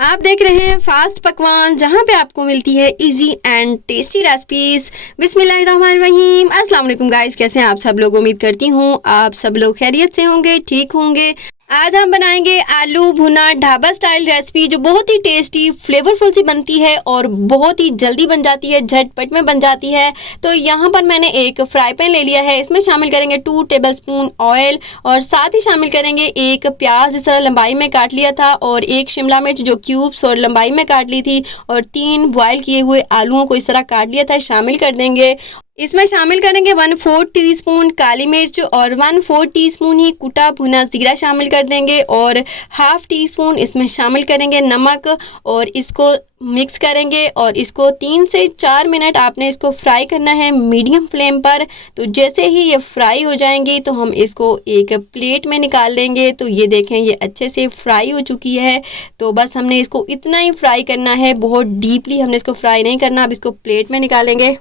आप देख रहे हैं फास्ट पकवान, जहां पे आपको मिलती है इजी एंड टेस्टी रेसिपीज। बिस्मिल्लाहिर्रहमानिर्रहीम। अस्सलाम वालेकुम गाइस, कैसे हैं आप सब लोग? उम्मीद करती हूँ आप सब लोग खैरियत से होंगे, ठीक होंगे। आज हम बनाएंगे आलू भुना ढाबा स्टाइल रेसिपी, जो बहुत ही टेस्टी फ्लेवरफुल सी बनती है और बहुत ही जल्दी बन जाती है, झटपट में बन जाती है। तो यहाँ पर मैंने एक फ्राई पैन ले लिया है, इसमें शामिल करेंगे 2 टेबलस्पून ऑयल और साथ ही शामिल करेंगे एक प्याज इस तरह लंबाई में काट लिया था और एक शिमला मिर्च जो क्यूब्स और लंबाई में काट ली थी और 3 बॉयल किए हुए आलूओं को इस तरह काट लिया था, शामिल कर देंगे। इसमें शामिल करेंगे 1/4 टीस्पून काली मिर्च और 1/4 टीस्पून ही कुटा भुना जीरा शामिल कर देंगे और ½ टीस्पून इसमें शामिल करेंगे नमक और इसको मिक्स करेंगे और इसको 3 से 4 मिनट आपने इसको फ्राई करना है मीडियम फ्लेम पर। तो जैसे ही ये फ्राई हो जाएंगी तो हम इसको एक प्लेट में निकाल लेंगे। तो ये देखें, ये अच्छे से फ्राई हो चुकी है। तो बस हमने इसको इतना ही फ्राई करना है, बहुत डीपली हमने इसको फ्राई नहीं करना। अब इसको प्लेट में निकालेंगे।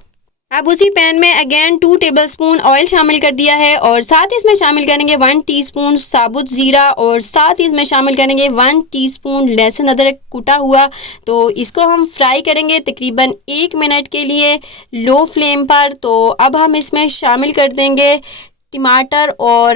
अब उसी पैन में अगेन 2 टेबलस्पून ऑयल शामिल कर दिया है और साथ ही इसमें शामिल करेंगे 1 टीस्पून साबुत ज़ीरा और साथ ही इसमें शामिल करेंगे 1 टीस्पून लहसुन अदरक कुटा हुआ। तो इसको हम फ्राई करेंगे तकरीबन 1 मिनट के लिए लो फ्लेम पर। तो अब हम इसमें शामिल कर देंगे टमाटर और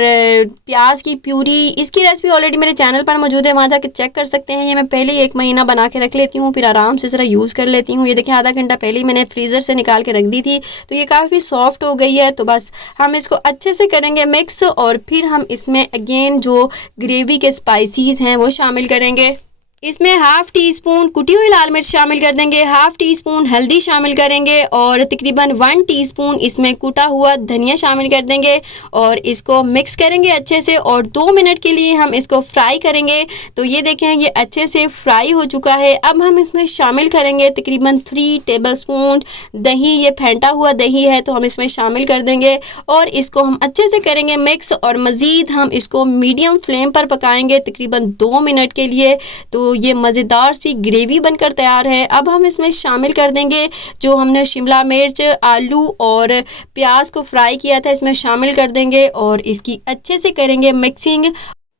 प्याज की प्यूरी। इसकी रेसिपी ऑलरेडी मेरे चैनल पर मौजूद है, वहाँ जाकर चेक कर सकते हैं। ये मैं पहले ही 1 महीना बना के रख लेती हूँ, फिर आराम से इस तरह यूज़ कर लेती हूँ। ये देखिए, आधा घंटा पहले ही मैंने फ्रीज़र से निकाल के रख दी थी, तो ये काफ़ी सॉफ्ट हो गई है। तो बस हम इसको अच्छे से करेंगे मिक्स और फिर हम इसमें अगेन जो ग्रेवी के स्पाइसीज़ हैं वो शामिल करेंगे। इसमें ½ टीस्पून कुटी हुई लाल मिर्च शामिल कर देंगे, ½ टीस्पून हल्दी शामिल करेंगे और तकरीबन 1 टीस्पून इसमें कुटा हुआ धनिया शामिल कर देंगे और इसको मिक्स करेंगे अच्छे से और 2 मिनट के लिए हम इसको फ्राई करेंगे। तो ये देखें, ये अच्छे से फ्राई हो चुका है। अब हम इसमें शामिल करेंगे तकरीबन 3 टेबलस्पून दही। ये फेंटा हुआ दही है, तो हम इसमें शामिल कर देंगे और इसको हम अच्छे से करेंगे मिक्स और मज़ीद हम इसको मीडियम फ्लेम पर पकाएंगे तकरीबन 2 मिनट के लिए। तो ये मज़ेदार सी ग्रेवी बनकर तैयार है। अब हम इसमें शामिल कर देंगे जो हमने शिमला मिर्च, आलू और प्याज को फ्राई किया था, इसमें शामिल कर देंगे और इसकी अच्छे से करेंगे मिक्सिंग।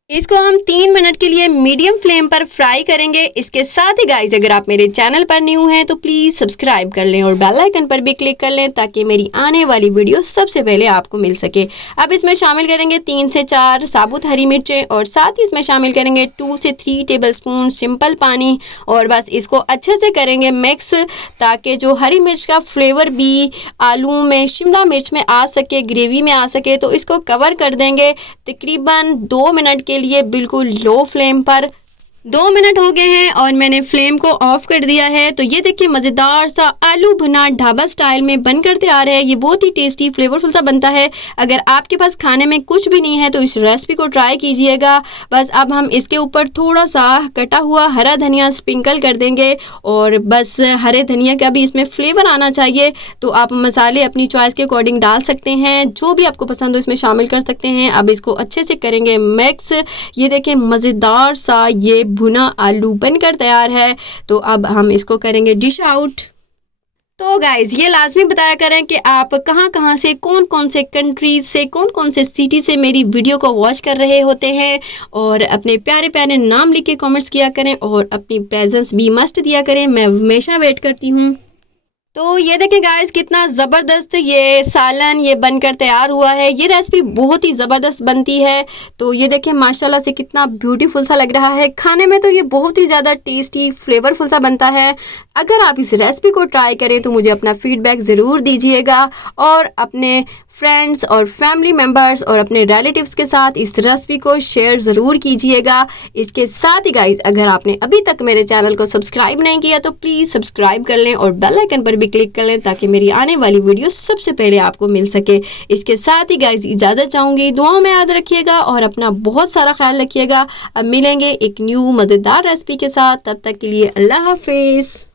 इसको हम 3 मिनट के लिए मीडियम फ्लेम पर फ्राई करेंगे। इसके साथ ही गाइस, अगर आप मेरे चैनल पर न्यू हैं तो प्लीज़ सब्सक्राइब कर लें और बेल आइकन पर भी क्लिक कर लें ताकि मेरी आने वाली वीडियो सबसे पहले आपको मिल सके। अब इसमें शामिल करेंगे 3 से 4 साबुत हरी मिर्चें और साथ ही इसमें शामिल करेंगे 2 से 3 टेबलस्पून सिंपल पानी और बस इसको अच्छे से करेंगे मिक्स ताकि जो हरी मिर्च का फ्लेवर भी आलू में, शिमला मिर्च में आ सके, ग्रेवी में आ सके। तो इसको कवर कर देंगे तकरीबन 2 मिनट के लिए बिल्कुल लो फ्लेम पर। 2 मिनट हो गए हैं और मैंने फ्लेम को ऑफ कर दिया है। तो ये देखिए, मज़ेदार सा आलू भुना ढाबा स्टाइल में बनकर तैयार है। ये बहुत ही टेस्टी फ्लेवरफुल सा बनता है। अगर आपके पास खाने में कुछ भी नहीं है तो इस रेसिपी को ट्राई कीजिएगा। बस अब हम इसके ऊपर थोड़ा सा कटा हुआ हरा धनिया स्प्रिंकल कर देंगे और बस हरे धनिया का भी इसमें फ्लेवर आना चाहिए। तो आप मसाले अपनी चॉइस के अकॉर्डिंग डाल सकते हैं, जो भी आपको पसंद हो इसमें शामिल कर सकते हैं। अब इसको अच्छे से करेंगे मिक्स। ये देखें, मज़ेदार सा ये भुना आलू बनकर तैयार है। तो अब हम इसको करेंगे डिश आउट। तो गाइज, ये लाजमी बताया करें कि आप कहाँ से, कौन कौन से कंट्रीज से, कौन कौन से सिटी से मेरी वीडियो को वॉच कर रहे होते हैं और अपने प्यारे प्यारे नाम लिख के कमेंट्स किया करें और अपनी प्रेजेंस भी मस्ट दिया करें। मैं हमेशा वेट करती हूँ। तो ये देखें गाइस, कितना ज़बरदस्त ये सालन ये बनकर तैयार हुआ है। ये रेसिपी बहुत ही ज़बरदस्त बनती है। तो ये देखें, माशाल्लाह से कितना ब्यूटीफुल सा लग रहा है। खाने में तो ये बहुत ही ज़्यादा टेस्टी फ्लेवरफुल सा बनता है। अगर आप इस रेसिपी को ट्राई करें तो मुझे अपना फीडबैक ज़रूर दीजिएगा और अपने फ्रेंड्स और फैमिली मेम्बर्स और अपने रिलेटिव्स के साथ इस रेसिपी को शेयर ज़रूर कीजिएगा। इसके साथ ही गाइस, अगर आपने अभी तक मेरे चैनल को सब्सक्राइब नहीं किया तो प्लीज़ सब्सक्राइब कर लें और बेल आइकन पर भी क्लिक कर लें ताकि मेरी आने वाली वीडियो सबसे पहले आपको मिल सके। इसके साथ ही गाइस, इजाज़त चाहूँगी। दुआओं में याद रखिएगा और अपना बहुत सारा ख्याल रखिएगा। अब मिलेंगे एक न्यू मज़ेदार रेसिपी के साथ, तब तक के लिए अल्लाह हाफिज़।